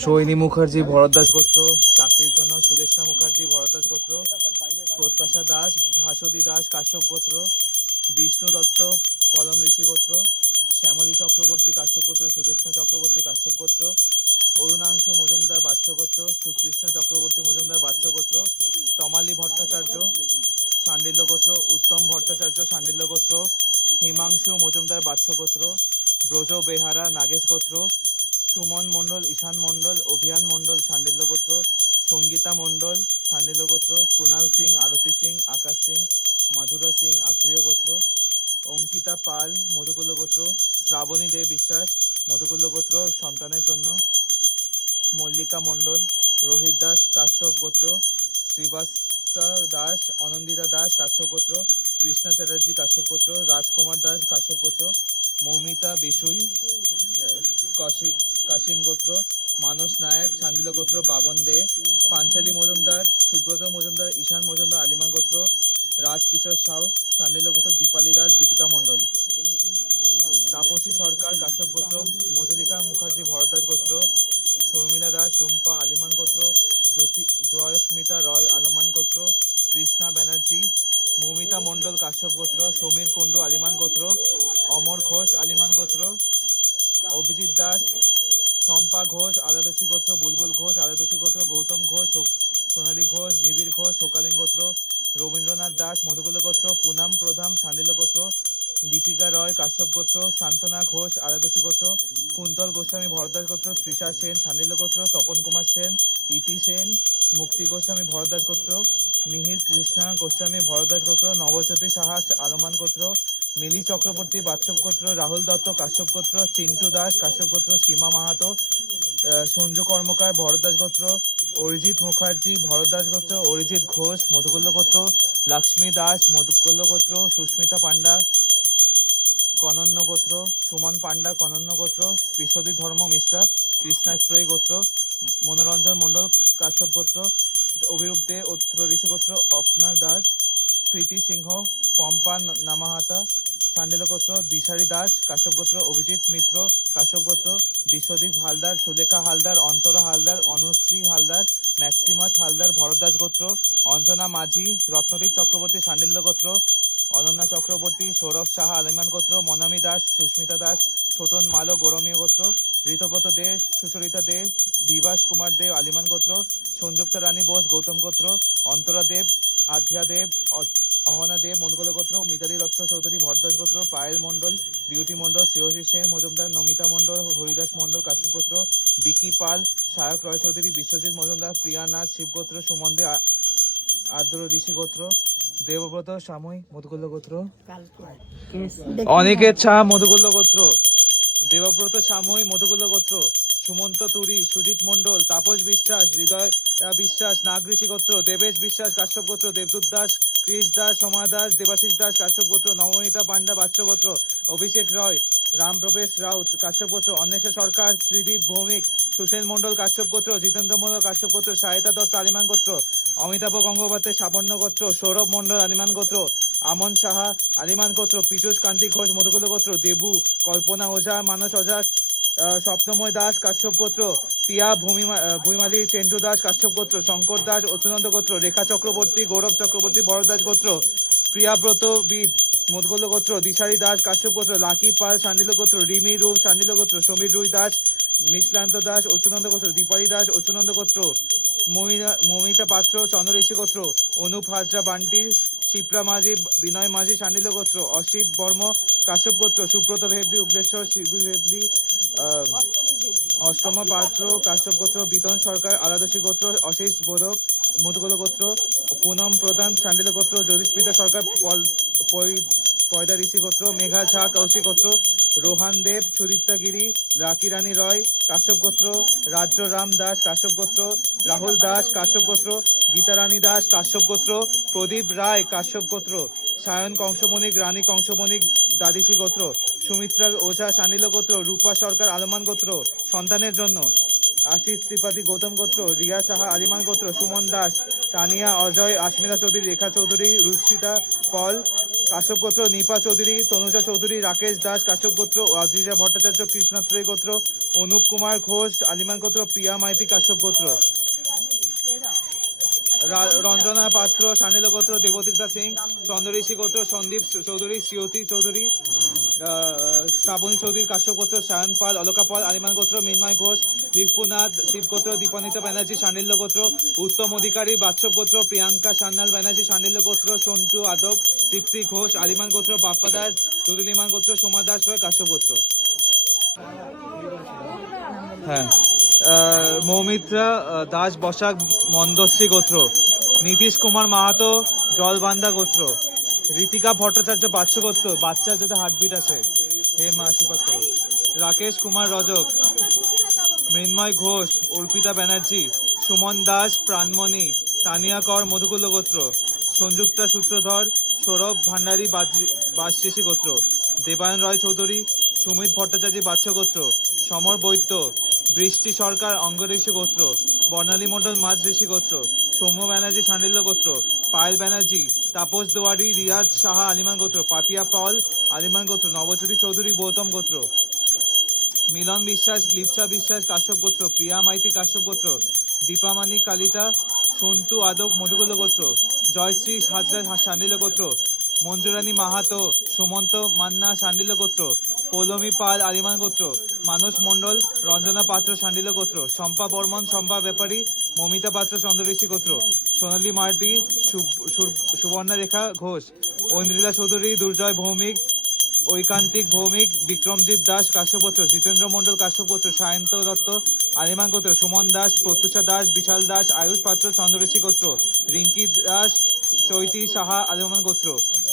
সোহিনী মুখার্জি ভরদ্বাজ গোত্র, চাকরির জন্য সুদেষ্ণা মুখার্জি ভরদ্বাজ গোত্র, প্রত্যাশা দাস ভাসদী দাস কাশ্যপ গোত্র, বিষ্ণু দত্ত পলম ঋষি গোত্র, শ্যামলী চক্রবর্তী কাশ্যপ গোত্র, সুদেষ্ণা চক্রবর্তী কাশ্যপ গোত্র, অরুণাংশু মজুমদার বাচ্চ গোত্র, সুতৃষ্ণা চক্রবর্তী মজুমদার বাচ্চ গোত্র, তমালী ভট্টাচার্য শাণ্ডিল্য গোত্র, উত্তম ভট্টাচার্য শাণ্ডিল্য গোত্র, হিমাংশু মজুমদার বাচ্চ গোত্র, ব্রজ বেহারা নাগেশ গোত্র, সুমন মণ্ডল ঈশান মণ্ডল অভিয়ান মণ্ডল শাণ্ডিল্য গোত্র, সঙ্গীতা মণ্ডল শাণ্ডিল্য গোত্র, কুণাল সিং আরতি সিং আকাশ সিং মাধুরা সিং আত্রেয় গোত্র, অঙ্কিতা পাল মধুকুল্ল গোত্র, শ্রাবণী দে বিশ্বাস মধুকুল্ল গোত্র সন্তানের জন্য, মল্লিকা মণ্ডল রোহিত দাস কাশ্যপ গোত্র, শ্রীবাস্তা দাস অনন্দিতা দাস কাশ্যপ গোত্র, কৃষ্ণা চ্যাটার্জি কাশ্যপ গোত্র, রাজকুমার দাস কাশ্যপ গোত্র, মৌমিতা বিশুই কাশিম গোত্র, মানস নায়ক শাণ্ডিল্য গোত্র, বাবন দে, পাঞ্চালী মজুমদার সুব্রত মজুমদার ঈশান মজুমদার আলিমান গোত্র, রাজকিশোর সাউ শাণ্ডিল্য গোত্র, দীপালি দাস দীপিকা মণ্ডল, তাপসী সরকার কাশ্যপ গোত্র, মধুলিকা মুখার্জি ভরদ্বাজ গোত্র, শর্মিলা দাস রুম্পা আলিমান গোত্র, জয়স্মিতা রয় আলমান গোত্র, তৃষ্ণা ব্যানার্জি, মৌমিতা মণ্ডল কাশ্যপ গোত্র, সমীর কুণ্ডু আলিমান গোত্র, অমর ঘোষ আলিমান গোত্র, অভিজিৎ দাস শম্পা ঘোষ আলাদসী গোত্র, বুলবুল ঘোষ আলাদসী গোত্র, গৌতম ঘোষ সোনালী ঘোষ, নিবিড় ঘোষ শোকালীন গোত্র, রবীন্দ্রনাথ দাস মধুকুল গোত্র, পুনাম প্রধান শাণ্ডিল্য গোত্র, দীপিকা রয় কাশ্যপ গোত্র, শান্তনা ঘোষ আলাদসী গোত্র, কুন্তল গোস্বামী ভরদ্বাজ গোত্র, তৃষা সেন শাণ্ডিল্য গোত্র, তপন কুমার সেন ইতি সেন মুক্তি গোস্বামী ভরদ্বাজ গোত্র, মিহির কৃষ্ণা গোস্বামী ভরদ্বাজ গোত্র, নবজ্যোতি সাহা আলমান গোত্র, মিলি চক্রবর্তী বাচ্চব গোত্র, রাহুল দত্ত কাশ্যপ গোত্র, চিন্টু দাস কাশ্যপ গোত্র, সীমা মাহাতো সঞ্জু কর্মকার ভরদ্বাজ গোত্র, অরিজিৎ মুখার্জি ভরদ্বাজ গোত্র, অরিজিৎ ঘোষ মধুকুল্ল গোত্র, লক্ষ্মী দাস মধুকুল্ল গোত্র, সুস্মিতা পান্ডা কনন্য গোত্র, সুমন পান্ডা কনন্য গোত্র, বিশ্বজিৎ ধর্ম মিশ্রা কৃষ্ণাশ্রয়ী গোত্র, মনোরঞ্জন মণ্ডল কাশ্যপ গোত্র, অভিরূপ দে অত্র ঋষি গোত্র, অপনা দাস প্রীতি সিংহ পম্পা নামাহাতা শাণ্ডিল্য গোত্র, দিশারি দাস কাশ্যপ গোত্র, অভিজিৎ মিত্র কাশ্যপ গোত্র, বিশ্বদীপ হালদার সুলেখা হালদার অন্তরা হালদার অনুশ্রী হালদার ম্যাক্সিমাস হালদার ভরদ্বাজ গোত্র, অঞ্জনা মাঝি রত্নদীপ চক্রবর্তী শাণ্ডিল্য গোত্র, অনন্যা চক্রবর্তী সৌরভ সাহা আলিমান গোত্র, মনামী দাস সুস্মিতা দাস ছোটন মালো গৌরমীয় গোত্র, ঋতব্রত দে সুচরিতা দে বিভাস কুমার দেব আলিমান গোত্র, সংযুক্তা রানী বোস গৌতম গোত্র, অন্তরা দেব আধ্যা দেব অহনা দেব মধুকুল গোত্র, মিতালি দত্ত চৌধুরী ভরদ্বাজ গোত্র, পায়েল মণ্ডল বিউটি মণ্ডল, শ্রেয়সী সেন মজুমদার, নমিতা মণ্ডল হরিদাস মণ্ডল কাশ্যপ গোত্র, বিকি পাল সায়ক রয় চৌধুরী, বিশ্বজিৎ মজুমদার, প্রিয়া নাথ শিবগোত্র, সুমন দে আর্দ্র ঋষি গোত্র, দেবব্রত সাময়ী মধুকুল্ল গোত্র, অনিকেত শাহ মধুকুল্ল গোত্র, দেবব্রত সাময়ী মধুকুল্ল গোত্র, সুমন্ত তুরি সুজিত মণ্ডল, তাপস বিশ্বাস হৃদয় বিশ্বাস নাগ ঋষি গোত্র, দেবেশ বিশ্বাস কাশ্যপ গোত্র, দেবদূত দাস কৃষ দাস সোমা দাস দেবাশিস দাস কাশ্যপ গোত্র, নবনীতা পান্ডা বাচ্চ গোত্র, অভিষেক রয় রামপ্রবেশ রাউত কাশ্যপ গোত্র, অন্বেষা সরকার ত্রিদীপ ভৌমিক সুশেন মণ্ডল কাশ্যপ গোত্র, জিতেন্দ্র মণ্ডল কাশ্যপ গোত্র, সাহিতা দত্ত আলিমান গোত্র, অমিতাভ গঙ্গোপাধ্যায় সাবর্ণ গোত্র, সৌরভ মণ্ডল আলিমান গোত্র, আমন সাহা আলিমান গোত্র, পীযুষ কান্তি ঘোষ মধুকুল গোত্র, দেবু কল্পনা ওঝা মানস ওঝা সপ্তময় দাস কাশ্যপ গোত্র, পিয়া ভূমিমালী চেন্টু দাস কাশ্যপ গোত্র, শঙ্কর দাস অচ্যুতানন্দ গোত্র, রেখা চক্রবর্তী গৌরব চক্রবর্তী বরদাস গোত্র, প্রিয়াব্রত বিদ মধুকুল গোত্র, দিশারি দাস কাশ্যপ গোত্র, লাকি পাল শাণ্ডিল্য গোত্র, রিমি রূপ শাণ্ডিল্য গোত্র, সমীর রুই দাস মিশ্রান্ত দাস অচ্যুতানন্দ গোত্র, দীপালি দাস অচ্যুতানন্দ গোত্র, মৌমিতা পাত্র চন্দ্র ঋষি গোত্র, অনুপ হাজরা বান্টি শিপ্রা মাঝি বিনয় মাঝি শাণ্ডিল্য গোত্র, অসিত বর্ম কাশ্যপ গোত্র, সুব্রত ভেবলি উগ্রেশ্বর শিবু ভেবলি অষ্টম পাত্র কাশ্যপ গোত্র, বিতন সরকার আলাদসী গোত্র, অশিস বোধক মধুকুল গোত্র, পুনম প্রধান শাণ্ডিল্য গোত্র, জ্যোতিষ্মিতা সরকার পয়দা ঋষি গোত্র, মেঘা ঝা কৌশিক গোত্র, রোহান দেব সুদীপ্তা গিরি রাকি রানী রয় কাশ্যপ গোত্র, রাজ্য রাম দাস কাশ্যপ গোত্র, রাহুল দাস কাশ্যপ গোত্র, গীতা রানী দাস কাশ্যপ গোত্র, প্রদীপ রায় কাশ্যপ গোত্র, সায়ন কংসমণিক রানী কংসমণিক দাদিসি গোত্র, সুমিত্রা ওঝা শাণ্ডিল্য গোত্র, রূপা সরকার আলমান গোত্র সন্তানের জন্য, আশিস ত্রিপাঠী গৌতম গোত্র, রিয়া সাহা আলিমান গোত্র, সুমন দাস তানিয়া অজয় আশমিতা চৌধুরী রেখা চৌধুরী রুচিতা পল কাশ্যপ গোত্র, নিপা চৌধুরী তনুজা চৌধুরী রাকেশ দাস কাশ্যপ গোত্র, অদ্রিজা ভট্টাচার্য কৃষ্ণাত্রয়ী গোত্র, অনুপ কুমার ঘোষ আলিমান গোত্র, প্রিয়া মাইতি কাশ্যপ গোত্র। রঞ্জনা পাত্র সান্ডিল্য গোত্র, দেবতীর্থা সিং চন্দ্রঋষি গোত্র, সন্দীপ চৌধুরী, শ্রীয়তী চৌধুরী, শ্রাবণী চৌধুরী কাশ্যপ গোত্র, সায়ন পাল, অলকা পাল আলিমান গোত্র, মৃন্ময় ঘোষ বিপুনাথ শিব গোত্র, দীপানিতা ব্যানার্জি সান্ডিল্য গোত্র, উত্তম অধিকারী বাচ্চব গোত্র, প্রিয়াঙ্কা সান্যাল ব্যানার্জি সান্ডিল্য গোত্র, সন্টু আদক, তৃপ্তি ঘোষ আলিমান গোত্র, বাপ্পা দাস চৌধুরীমান গোত্র, সোমা দাস রয় কাশ্যপ গোত্র। হ্যাঁ, মৌমিত্রা দাস বসাক মন্দশ্রী গোত্র, নীতিশ কুমার মাহাতো জলবান্দা গোত্র, ঋতিকা ভট্টাচার্য বাচ্চ গোত্র, বাচ্চার যাতে হার্টবিট আছে, হে মা আশীর্বাদ করো। রাকেশ কুমার রজক, মৃন্ময় ঘোষ, অর্পিতা ব্যানার্জি, সুমন দাস প্রাণমণি, তানিয়া কর মধুকুল্ল গোত্র, সংযুক্তা সূত্রধর, সৌরভ ভান্ডারী বাসশেষী গোত্র, দেবায়ন রয় চৌধুরী, সুমিত ভট্টাচার্য বাচ্চ গোত্র, সমর বৈদ্য, বৃষ্টি সরকার অঙ্গঋষি গোত্র, বর্ণালী মণ্ডল মাঝ ঋষি গোত্র, সৌম্য ব্যানার্জি সান্ডিল্য গোত্র, পায়েল ব্যানার্জি, তাপস দেওয়ারি, রিয়াজ সাহা আলিমান গোত্র, পাপিয়া পাল আলিমান গোত্র, নবজ্যোতি চৌধুরী গৌতম গোত্র, মিলন বিশ্বাস লিপসা বিশ্বাস কাশ্যপ গোত্র, প্রিয়া মাইতি কাশ্যপ গোত্র, দীপামানি কালিতা সন্তু আদক মধুকুল্ল গোত্র, জয়শ্রী হাজরা সান্ডিল্য গোত্র, মঞ্জুরানী মাহাতো সুমন্ত মান্না সান্ডিল্য গোত্র, পৌলমী পাল আলিমান গোত্র, মানস মণ্ডল রঞ্জনা পাত্র সান্ডিল্য গোত্র, শম্পা বর্মন শম্পা ব্যাপারী মমিতা পাত্র চন্দ্রঋষি গোত্র, সোনালী মার্টি সুবর্ণা রেখা ঘোষ, ঐন্দ্রিলা চৌধুরী দুর্জয় ভৌমিক, ঐকান্তিক ভৌমিক, বিক্রমজিৎ দাস কাশ্যপ গোত্র, জিতেন্দ্র মণ্ডল কাশ্যপ গোত্র, সায়ন্ত দত্ত আলিমান গোত্র, সুমন দাস, প্রত্যুষা দাস, বিশাল দাস, আয়ুষ পাত্র চন্দ্রঋষি গোত্র, রিঙ্কি দাস চৈতি সাহা আলিমান গোত্র,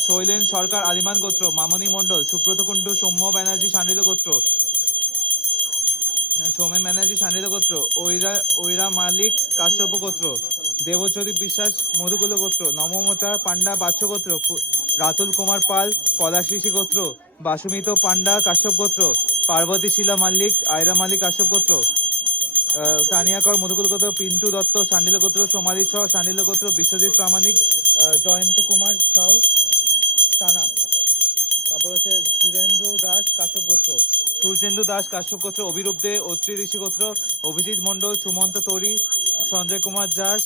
শৈলেন সরকার আলিমান গোত্র, মামনি মণ্ডল, সুব্রত কুণ্ডু, সৌম্য ব্যানার্জি সান্ডিল্য গোত্র, সৌমেন ব্যানার্জি সান্ডিল্য গোত্র, ঐরা মালিক কাশ্যপ গোত্র, দেবজ্যোতি বিশ্বাস মধুকুল গোত্র, নমমতা পান্ডা বাচ্চ গোত্র, রাতুল কুমার পাল পলাশ ঋষি গোত্র, বাসুমিত পান্ডা কাশ্যপ গোত্র, পার্বতী শিলা মাল্লিক আয়রা মালিক কাশ্যপ গোত্র, তানিয়াকর মধুকুল গোত্র, পিন্টু দত্ত সান্ডিল্য গোত্র, সোমালি শাহ সান্ডিল্য গোত্র, বিশ্বজিৎ প্রামাণিক, জয়ন্ত কুমার সাউ টানা। তারপর হচ্ছে সুরেন্দ্র দাস কাশ্যপ গোত্র, সূর্যেন্দু দাস কাশ্যপ গোত্র, অভিরূপ দে অত্রি ঋষি গোত্র, অভিজিৎ মণ্ডল, সুমন্ত তরি, সঞ্জয় কুমার দাস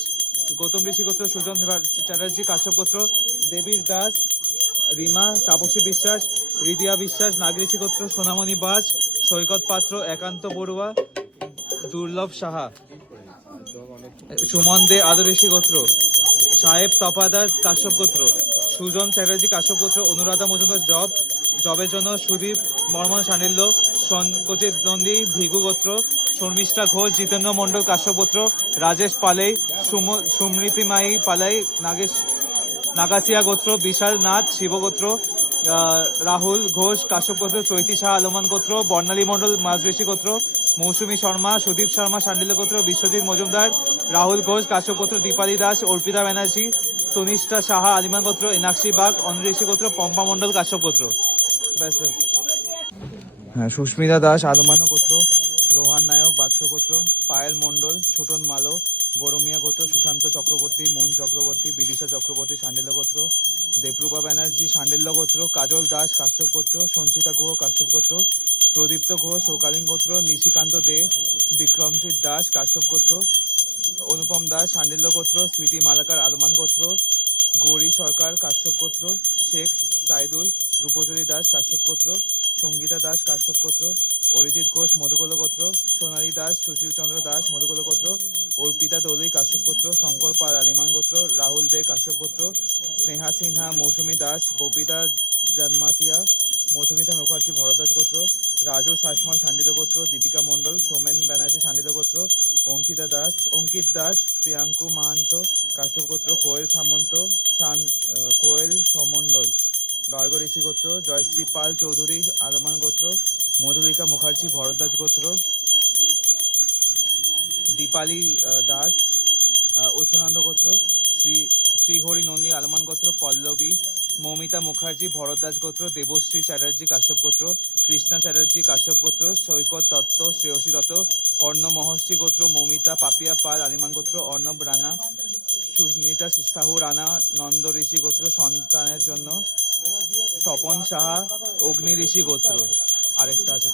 গৌতম ঋষি গোত্র, সুজন চ্যাটার্জি কাশ্যপ গোত্র, দেবীর দাস রিমা, তাপসী বিশ্বাস, হৃদিয়া বিশ্বাস নাগঋষি গোত্র, সোনামণি বাস, সৈকত পাত্র, একান্ত বড়ুয়া, দুর্লভ সাহা, সুমন দে আদর্শী গোত্র, সাহেব তপাদার কাশ্যপ গোত্র, সুজন চ্যাটার্জি কাশ্যপ গোত্র, অনুরাধা মজুমদার জবের জন্য সুদীপ বর্মন সান্ডিল্য, সংকোচিত নন্দী ভিগু গোত্র, শর্মিষ্ঠা ঘোষ জিতেন্দ্র মণ্ডল কাশ্যপ গোত্র, রাজেশ পালেই সুমৃতি মাই পালাই নাগাসিয়া গোত্র, বিশাল নাথ শিবগোত্র, রাহুল ঘোষ কাশ্যপ গোত্র, চৈতি শাহ আলমান গোত্র, বর্ণালী মণ্ডল মাজঋষি গোত্র, মৌসুমী শর্মা সুদীপ শর্মা সান্ডিল্য গোত্র, বিশ্বজিৎ মজুমদার রাহুল ঘোষ কাশ্যপ গোত্র, দীপালি দাস অর্পিতা ব্যানার্জি তনিষ্ঠা সাহা আলিমান গোত্র, এনাক্ষী বাগ অনঋষি গোত্র, পম্পা মণ্ডল কাশ্যপ গোত্র। হ্যাঁ, সুস্মিতা দাস আলমান গোত্র, রোহান নায়ক বাৎস গোত্র, পায়েল মণ্ডল ছোটন মালো গরমিয়া গোত্র, সুশান্ত চক্রবর্তী মুন চক্রবর্তী বিদিশা চক্রবর্তী সান্ডিল্য গোত্র, দেবরূপা ব্যানার্জি সান্ডিল্য গোত্র, কাজল দাস কাশ্যপ গোত্র, সঞ্চিতা গুহ কাশ্যপ গোত্র, প্রদীপ্ত ঘোষ ওকালীন গোত্র, নিশিকান্ত দে বিক্রমজিৎ দাস কাশ্যপ গোত্র, অনুপম দাস সান্ডিল্য গোত্র, সুইটি মালাকার আলমান গোত্র, গৌরী সরকার কাশ্যপ গোত্র, শেখ সাইদুল রূপজলী দাস কাশ্যপ গোত্র, সঙ্গীতা দাস কাশ্যপ গোত্র, অরিজিৎ ঘোষ মধুকুল গোত্র, সোনালী দাস সুশীল চন্দ্র দাস মধুকুল গোত্র, অর্পিতা দোলই কাশ্যপ গোত্র, শঙ্কর পাল আলিমান গোত্র, রাহুল দে কাশ্যপ গোত্র, স্নেহা সিনহা মৌসুমী দাস, ববিতা জন্মাতিয়া মধুমিতা মুখার্জি ভরদ্বাজ গোত্র, রাজু শাসমল সান্ডিল্য গোত্র, দীপিকা মণ্ডল সোমেন ব্যানার্জি সান্ডিল্য গোত্র, অঙ্কিত দাস প্রিয়াঙ্কু মাহান্ত কাশ্যপ গোত্র, কোয়েল সামন্ত কোয়েল সমণ্ডল গার্গ ঋষি গোত্র, জয়শ্রী পাল চৌধুরী আলমান গোত্র, মধুরিকা মুখার্জি ভরদ্বাজ গোত্র, দীপালি দাস উচ্চনন্দ গোত্র, শ্রীহরি নন্দী আলমান গোত্র, পল্লবী মৌমিতা মুখার্জি ভরদ্বাজ গোত্র, দেবশ্রী চ্যাটার্জি কাশ্যপ গোত্র, কৃষ্ণা চ্যাটার্জি কাশ্যপ গোত্র, সৈকত দত্ত শ্রেয়সী দত্ত কর্ণ মহর্ষি গোত্র, মৌমিতা পাপিয়া পাল আলিমান গোত্র, অর্ণব রানা সুস্মিতা সাহু রানা নন্দ ঋষি গোত্র, সন্তানের জন্য স্বপন সাহা অগ্নি ঋষি গোত্র। আরেকটা আছে